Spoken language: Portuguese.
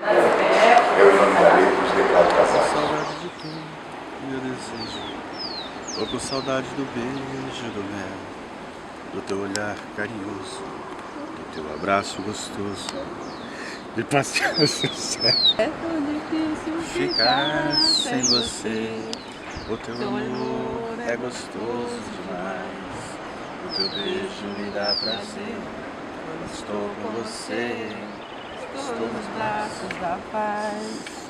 Eu nomearei os declaro casados. Saudade de tu, meu desejo. Tô com saudade do beijo do mel, do teu olhar carinhoso, do teu abraço gostoso, de passear no seu céu. É tão difícil Ficar sem você, o teu amor é gostoso demais. O teu beijo me dá prazer, quando estou com você, estou nos braços da paz.